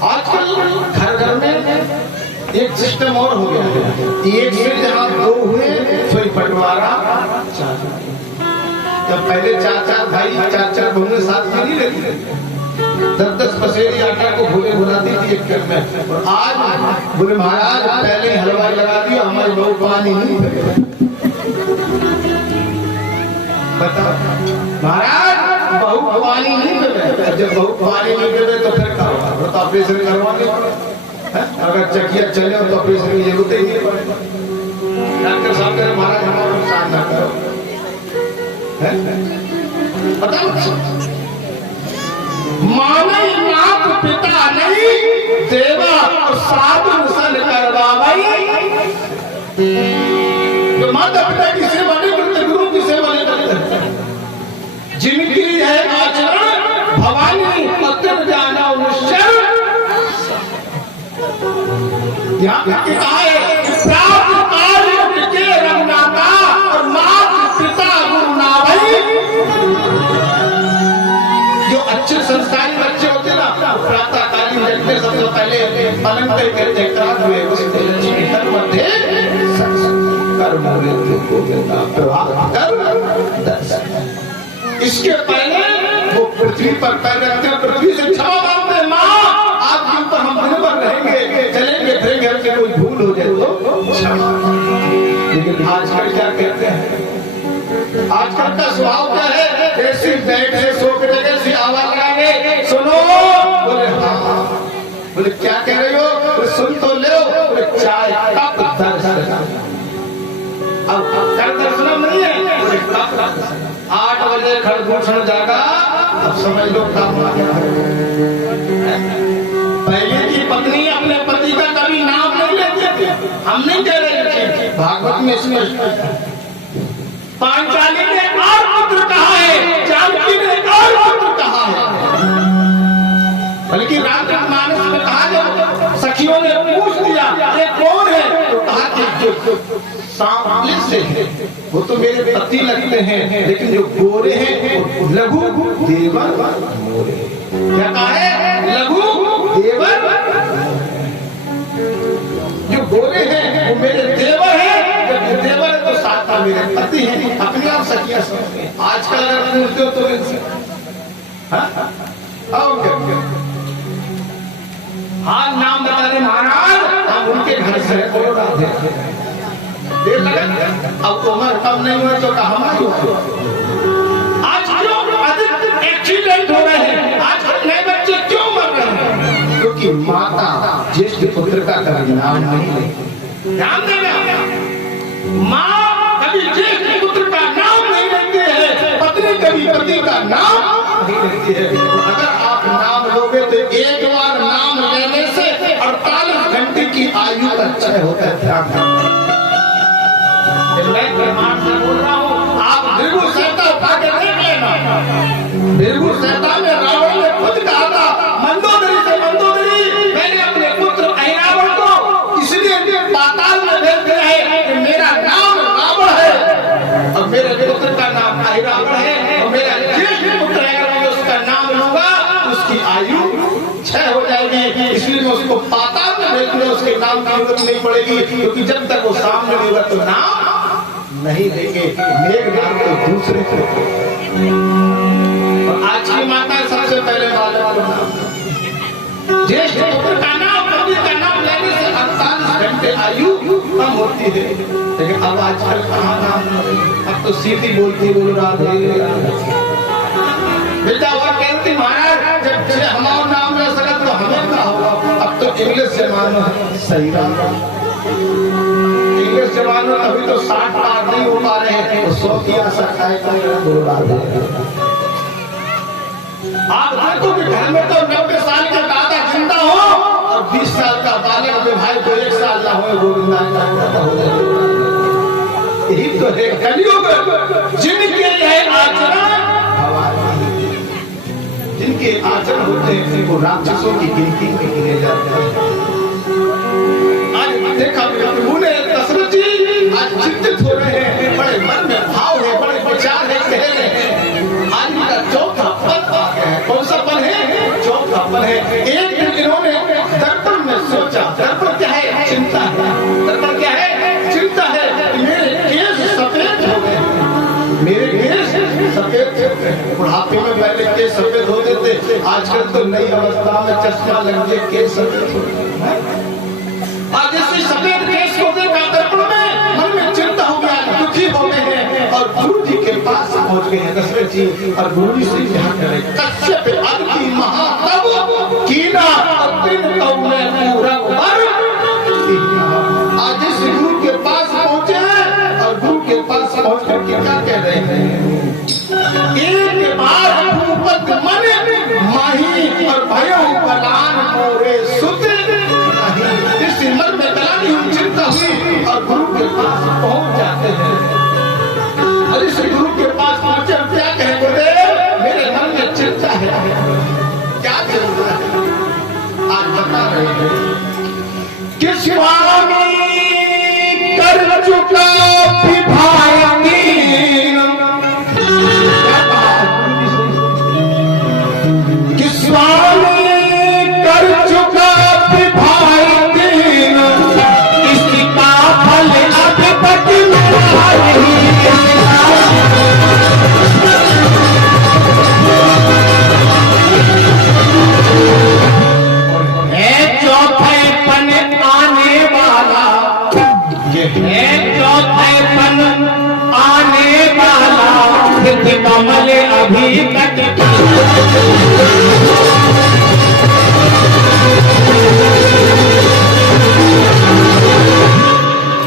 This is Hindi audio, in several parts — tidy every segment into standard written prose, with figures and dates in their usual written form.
आजकल घर घर में एक सिस्टम और हो गया है, एक से जहाँ दो हुए फिर बंटवारा। जब पहले 4-4 भाई 4-4 बहुएं साथ में नहीं रहती थी, 10-10 पसेरी आटा को भूले बुलाती थी एक घर में। और आज बोले महाराज पहले हलवा लगा दिया, हमारी बहू पानी नहीं भरेगा। बताओ महाराज बहू पानी नहीं भरे, जब बहू पानी नहीं भरे तो फिर क्या होगा? तो ऑपरेशन करवाने पड़ेगा। अगर चकिया चले तो ऑपरेशन की जरूरत ही नहीं पड़ेगी। डॉक्टर साहब कह महाराज हमारा नुकसान ना करो। बताओ माने नाथ पिता नहीं देवा और साधु सन करवाई। जो माता पिता की सेवा नहीं करते, गुरु की सेवा नहीं करते, जिनकी है आचरण भवानी पत्र जाना निश्चय। यहाँ के कहा है प्राप्त कार्य के रंगनाथा और माता पिता गुरु नावई। जो अच्छे संस्कारी बच्चे होते ना, प्रातः कालीन जगते सबसे पहले पलंग पे करते काट हुए उसके लक्ष्मी कर मध्य कर्म मृत्यु को देता प्रभाव कर दर्शन। इसके पहले वो पृथ्वी पर पैर रखते, पृथ्वी से क्षमा मांगते, माँ आपके ऊपर हम निर्भर रहेंगे, चलेंगे फिरेंगे, हमसे कोई भूल हो जाए तो क्षमा। लेकिन आजकल क्या कहते हैं? आजकल का स्वभाव क्या है? ऐसी बैठ से सो के जैसी आवाज लगाएंगे, सुनो। बोले हाँ। बोले क्या कह रहे हो? बोले सुन तो लो। बोले चाय कप दर्शन। अब कर दर्शन नहीं है, बोले कप दर्शन। 8 बजे खरगोशण जागा, अब समझ लो काम आ गया। पहले की पत्नी अपने पति का कभी नाम नहीं लेती थी। हम नहीं कह रहे, भागवत में इसमें पांचाली ने और पुत्र कहा है, जानकी ने और पुत्र कहा है। बल्कि रामचरितमानस में कहा, जब सखियों ने पूछ दिया ये कौन है, तो कहा कि जो सांवले से है वो तो मेरे पति लगते हैं, लेकिन जो गोरे हैं वो लघु देवर मोरे। क्या कहा है? लघु देवर। जो गोरे हैं वो मेरे देवर हैं, जब देवर है तो साथ में मेरे पति हैं। अपने आप सखिया समझते। आजकल अगर पूछते हो तो इनसे हाँ नाम बता रहे महाराज, हम उनके घर से बोलो राधे। देर लगा, अब उम्र कम नहीं हुआ तो कहा हमारी। आज क्यों अधिक एक्सीडेंट हो रहे हैं? आज नए बच्चे क्यों मर रहे हैं? क्योंकि माता ज्येष्ठ पुत्र का कभी नाम नहीं लेती। ध्यान देना, माँ कभी ज्येष्ठ पुत्र का नाम नहीं लेती है, पत्नी कभी पति का नाम नहीं लेती है। अगर आप नाम लोगे तो एक बार नाम लेने से 48 घंटे की आयु का क्षय होता है। ध्यान मैं प्रमाण से बोल रहा हूँ, आप भृगु संहिता उठा के देख लेना। भृगु संहिता में रावण ने खुद कहा था मंदोदरी से, मंदोदरी मैंने अपने पुत्र अहिरावण को इसलिए पाताल में भेज दिया है कि मेरा नाम रावण है और मेरे पुत्र का नाम अहिरावण है, और मेरा ज्येष्ठ पुत्र है, अगर मैं उसका नाम लूंगा उसकी आयु क्षय हो जाएगी। इसलिए मैं उसको पाताल में भेज दिया, उसके नाम की जरूरत नहीं पड़ेगी, क्योंकि जब तक वो सामने होगा तो नाम नहीं देंगे। मेघनाथ तो दूसरे को। और आज की माता सबसे पहले बालक को नाम, ज्येष्ठ पुत्र का नाम, पति का नाम लेने से 48 घंटे आयु कम होती है। लेकिन अब आजकल कहाँ नाम, अब तो सीधी बोलती, बोल राधे बेटा। वह कहती महाराज जब हमारा नाम ले सकत तो हमें क्या होगा? अब तो इंग्लिश जमाना सही रहा, इंग्लिश जमाना अभी तो 60 पार नहीं हो पा रहे हैं, तो 100 की आशा खाए आप देखो कि घर में तो 90 साल का दादा जिंदा हो और 20 साल का बालक में भाई को 1 साल ना हो, गोविंदा हो जाए। यही तो है कलियुग। जिनके है आचरण, जिनके आचरण होते हैं वो राक्षसों की गिनती में गिने जाते हैं। आज देखा प्रभु ने दशरथ जी आज चिंतित हो रहे हैं, बड़े मन में भाव है, बड़े विचार है, कह रहे हैं। आज इनका चौथा पद आ गया है। कौन सा पद है? चौथा पद है। एक दिन इन्होंने आजकल तो नई अवस्था में चश्मा लग गए केस आज जैसे सफेद केस को देखा दर्पण में मन में चिंता हो गया, दुखी हो गए हैं और गुरु जी के पास पहुंच गए हैं दशरथ जी। और गुरु जी से क्या करें? कश्यप अदिति महातव कीना अत्रिन तव में पूरा उमर। आज इस गुरु के पास पहुंचे हैं और गुरु के पास पहुंच करके क्या कह रहे हैं? एक बार भूपत मन माही और भयो बलान मोरे सुत। इस हिम्मत में गलानी हुई चिंता हुई और गुरु के पास पहुंच जाते हैं। और इस गुरु के पास पहुंचे हम क्या कहें? गुरुदेव मेरे मन में चिंता है, क्या चिंता है? आज बता रहे हैं कि स्वामी कर चुका विभायनी। कि स्वामी कर चुका विभायनी, इसका फल अब तक मिला नहीं। कमल अभी तक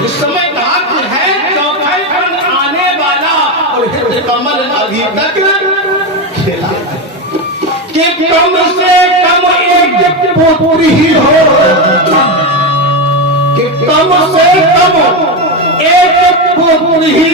इस समय कहा कि है चौथाई पन आने वाला और हृदय कमल अभी तक खिला। कि कम से कम एक पुत्र ही हो, कि कम से कम एक पुत्र ही